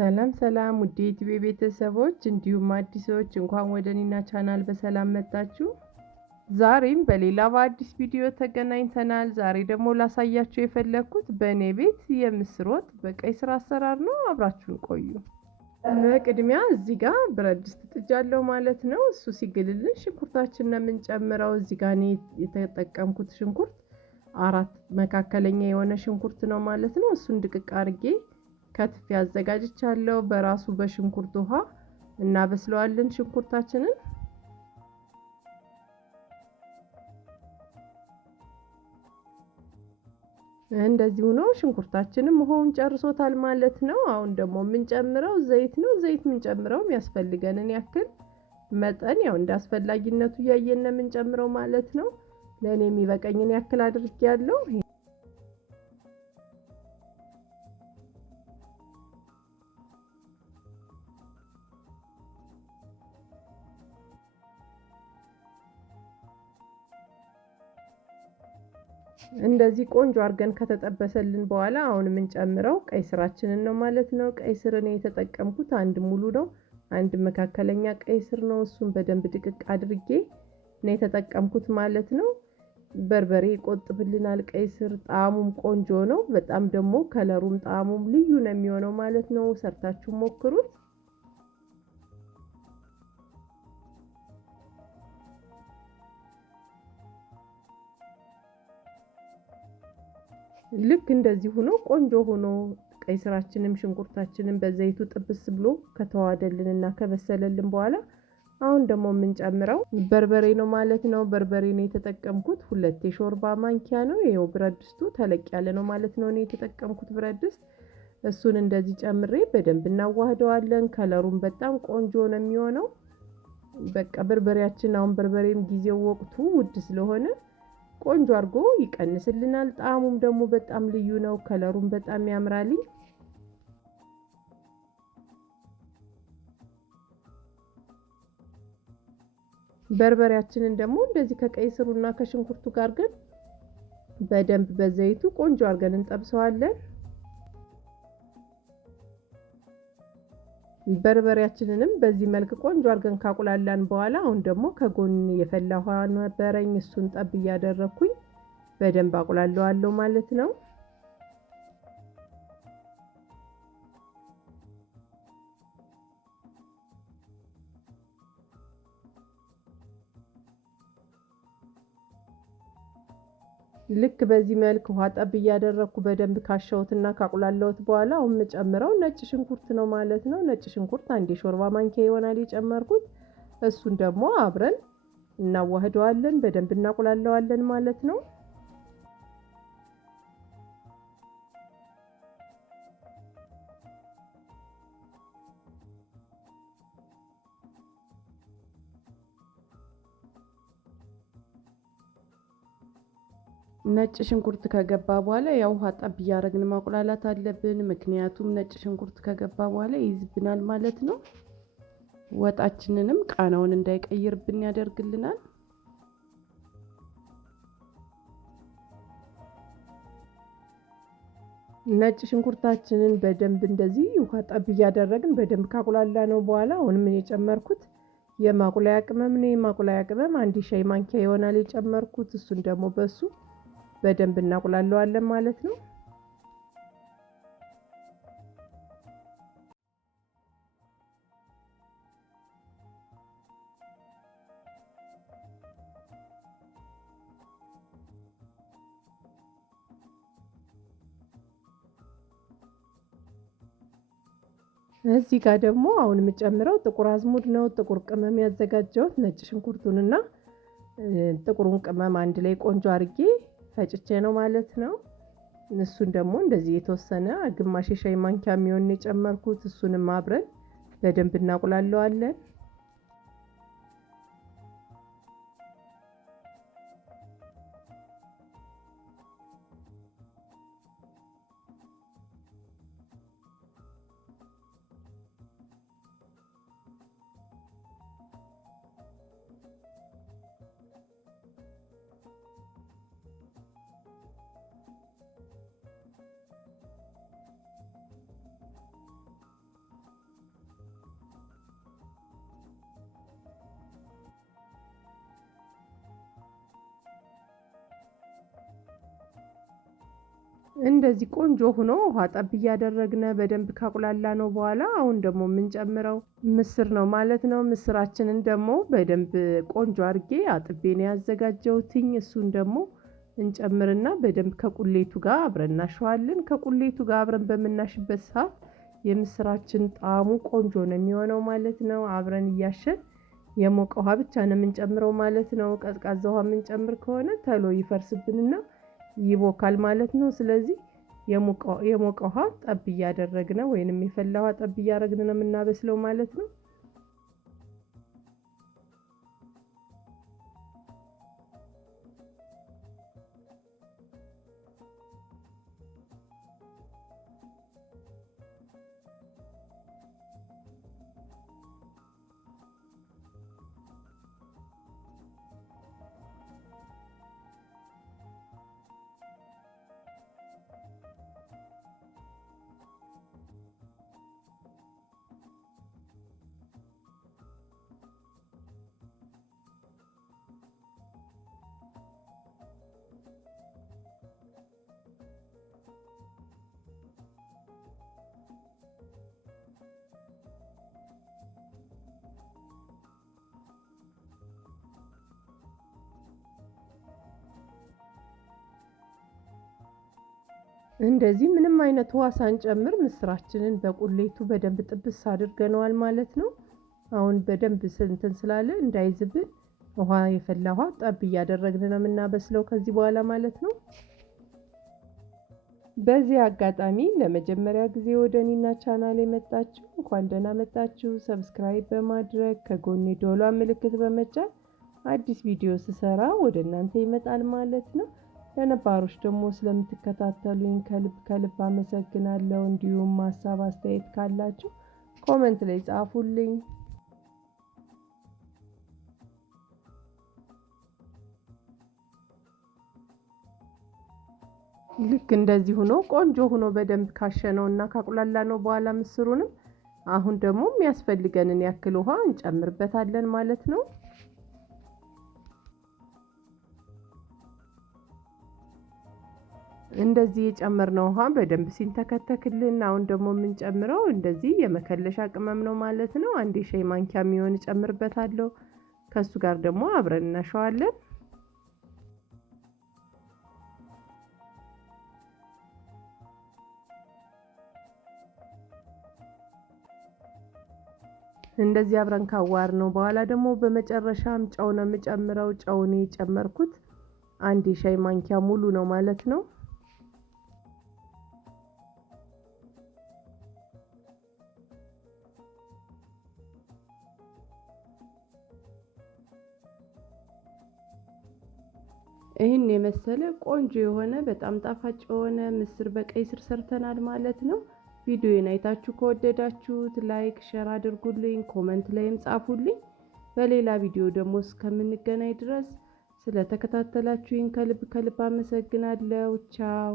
ሰላም ሰላም ውድ የዩቲዩብ ቤተሰቦች እንዲሁም አዲሶች እንኳን ወደ እኔና ቻናል በሰላም መጣችሁ። ዛሬም በሌላ በአዲስ ቪዲዮ ተገናኝተናል። ዛሬ ደግሞ ላሳያችሁ የፈለኩት በእኔ ቤት የምስር ወጥ በቀይ ስር አሰራር ነው። አብራችሁን ቆዩ። በቅድሚያ እዚህ ጋር ብረት ድስት ጥጃለሁ ማለት ነው። እሱ ሲግልልን ሽንኩርታችን ነው የምንጨምረው። እዚህ ጋር እኔ የተጠቀምኩት ሽንኩርት 4 መካከለኛ የሆነ ሽንኩርት ነው ማለት ነው። እሱን ድቅቅ አድርጌ ከትፌ አዘጋጅቻለሁ። በራሱ በሽንኩርት ውሃ እናበስለዋለን ሽንኩርታችንን። እንደዚህ ሆኖ ሽንኩርታችንም ውሃውን ጨርሶታል ማለት ነው። አሁን ደግሞ የምንጨምረው ዘይት ነው። ዘይት የምንጨምረው የሚያስፈልገንን ያክል መጠን ያው እንደ አስፈላጊነቱ እያየን ነው የምንጨምረው ማለት ነው። ለእኔ የሚበቃኝን ያክል አድርጌያለሁ። እንደዚህ ቆንጆ አድርገን ከተጠበሰልን በኋላ አሁን የምንጨምረው ቀይ ስራችንን ነው ማለት ነው። ቀይ ስር እኔ የተጠቀምኩት አንድ ሙሉ ነው፣ አንድ መካከለኛ ቀይ ስር ነው። እሱን በደንብ ድቅቅ አድርጌ ነው የተጠቀምኩት ማለት ነው። በርበሬ ይቆጥብልናል። ቀይ ስር ጣዕሙም ቆንጆ ነው። በጣም ደግሞ ከለሩም ጣዕሙም ልዩ ነው የሚሆነው ማለት ነው። ሰርታችሁ ሞክሩት። ልክ እንደዚህ ሆኖ ቆንጆ ሆኖ ቀይ ስራችንም ሽንኩርታችንም በዘይቱ ጥብስ ብሎ ከተዋደልንና ከበሰለልን በኋላ አሁን ደግሞ የምንጨምረው በርበሬ ነው ማለት ነው። በርበሬ ነው የተጠቀምኩት 2 የሾርባ ማንኪያ ነው። ይሄው ብረት ድስቱ ተለቅ ያለ ነው ማለት ነው እኔ የተጠቀምኩት ብረት ድስት። እሱን እንደዚህ ጨምሬ በደንብ እናዋህደዋለን። ከለሩም በጣም ቆንጆ ነው የሚሆነው። በቃ በርበሬያችን አሁን በርበሬም ጊዜው ወቅቱ ውድ ስለሆነ ቆንጆ አድርጎ ይቀንስልናል። ጣዕሙም ደግሞ በጣም ልዩ ነው። ከለሩም በጣም ያምራል። በርበሬያችንን ደግሞ እንደዚህ ከቀይ ስሩና ከሽንኩርቱ ጋር ግን በደንብ በዘይቱ ቆንጆ አድርገን እንጠብሰዋለን። በርበሬያችንንም በዚህ መልክ ቆንጆ አድርገን ካቁላላን በኋላ አሁን ደግሞ ከጎን የፈላ ውሃ ነበረኝ። እሱን ጠብ እያደረኩኝ በደንብ አቁላለዋለሁ ማለት ነው። ልክ በዚህ መልክ ውሃ ጠብ እያደረኩ በደንብ ካሻውትና ካቁላለሁት በኋላ አሁን የምጨምረው ነጭ ሽንኩርት ነው ማለት ነው። ነጭ ሽንኩርት 1 የሾርባ ማንኪያ ይሆናል የጨመርኩት። እሱን ደግሞ አብረን እናዋህደዋለን፣ በደንብ እናቁላለዋለን ማለት ነው። ነጭ ሽንኩርት ከገባ በኋላ ያው ውሃ ጠብ እያደረግን ማቁላላት አለብን። ምክንያቱም ነጭ ሽንኩርት ከገባ በኋላ ይይዝብናል ማለት ነው። ወጣችንንም ቃናውን እንዳይቀይርብን ያደርግልናል። ነጭ ሽንኩርታችንን በደንብ እንደዚህ ውሃ ጠብ እያደረግን በደንብ ካቁላላ ነው በኋላ አሁንም የጨመርኩት የማቁላያ ቅመም ነው። የማቁላያ ቅመም 1 ሻይ ማንኪያ ይሆናል የጨመርኩት። እሱን ደግሞ በሱ በደንብ እናቁላለዋለን ማለት ነው። እዚህ ጋር ደግሞ አሁን የምጨምረው ጥቁር አዝሙድ ነው። ጥቁር ቅመም ያዘጋጀሁት ነጭ ሽንኩርቱንና ጥቁሩን ቅመም አንድ ላይ ቆንጆ አድርጌ ፈጭቼ ነው ማለት ነው። እሱን ደግሞ እንደዚህ የተወሰነ ግማሽ የሻይ ማንኪያ የሚሆን የጨመርኩት። እሱንም አብረን በደንብ እናቁላለዋለን። እንደዚህ ቆንጆ ሆኖ ውሃ ጠብ እያደረግን በደንብ ካቁላላ ነው በኋላ አሁን ደግሞ የምንጨምረው ምስር ነው ማለት ነው። ምስራችንን ደግሞ በደንብ ቆንጆ አድርጌ አጥቤ ነው ያዘጋጀሁትኝ። እሱን ደግሞ እንጨምርና በደንብ ከቁሌቱ ጋር አብረን እናሸዋለን። ከቁሌቱ ጋር አብረን በምናሽበት ሰዓት የምስራችን ጣዕሙ ቆንጆ ነው የሚሆነው ማለት ነው። አብረን እያሸን የሞቀ ውሃ ብቻ ነው የምንጨምረው ማለት ነው። ቀዝቃዛ ውሃ የምንጨምር ከሆነ ተሎ ይፈርስብንና ይቦካል ማለት ነው። ስለዚህ የሞቀ ውሃ ጠብ እያደረግን ወይንም የፈላ ውሃ ጠብ እያደረግን ነው የምናበስለው ማለት ነው። እንደዚህ ምንም አይነት ውሃ ሳንጨምር ምስራችንን በቁሌቱ በደንብ ጥብስ አድርገነዋል ማለት ነው። አሁን በደንብ እንትን ስላለ እንዳይዝብን ውሃ የፈላ ውሃ ጠብ እያደረግን ነው የምናበስለው ከዚህ በኋላ ማለት ነው። በዚህ አጋጣሚ ለመጀመሪያ ጊዜ ወደ እኔና ቻናል የመጣችሁ እንኳን ደህና መጣችሁ። ሰብስክራይብ በማድረግ ከጎኔ ዶሏ ምልክት በመጫን አዲስ ቪዲዮ ስሰራ ወደ እናንተ ይመጣል ማለት ነው። ለነባሮች ደግሞ ስለምትከታተሉኝ ከልብ ከልብ አመሰግናለሁ። እንዲሁም ሀሳብ አስተያየት ካላችሁ ኮሜንት ላይ ጻፉልኝ። ልክ እንደዚህ ሆኖ ቆንጆ ሆኖ በደንብ ካሸነውና ካቁላላነው በኋላ ምስሩንም አሁን ደግሞ የሚያስፈልገንን ያክል ውሃ እንጨምርበታለን ማለት ነው። እንደዚህ የጨመርነው ውሃ በደንብ ሲንተከተክልን አሁን ደግሞ የምንጨምረው እንደዚህ የመከለሻ ቅመም ነው ማለት ነው። አንድ የሻይ ማንኪያ የሚሆን እጨምርበታለሁ። ከሱ ጋር ደግሞ አብረን እናሸዋለን። እንደዚህ አብረን ካዋር ነው በኋላ ደግሞ በመጨረሻም ጨው ነው የምጨምረው። ጨውን የጨመርኩት አንድ የሻይ ማንኪያ ሙሉ ነው ማለት ነው። ይህን የመሰለ ቆንጆ የሆነ በጣም ጣፋጭ የሆነ ምስር በቀይ ስር ሰርተናል ማለት ነው። ቪዲዮን አይታችሁ ከወደዳችሁት ላይክ ሼር አድርጉልኝ፣ ኮሜንት ላይም ጻፉልኝ። በሌላ ቪዲዮ ደግሞ እስከምንገናኝ ድረስ ስለተከታተላችሁኝ ከልብ ከልብ አመሰግናለሁ። ቻው።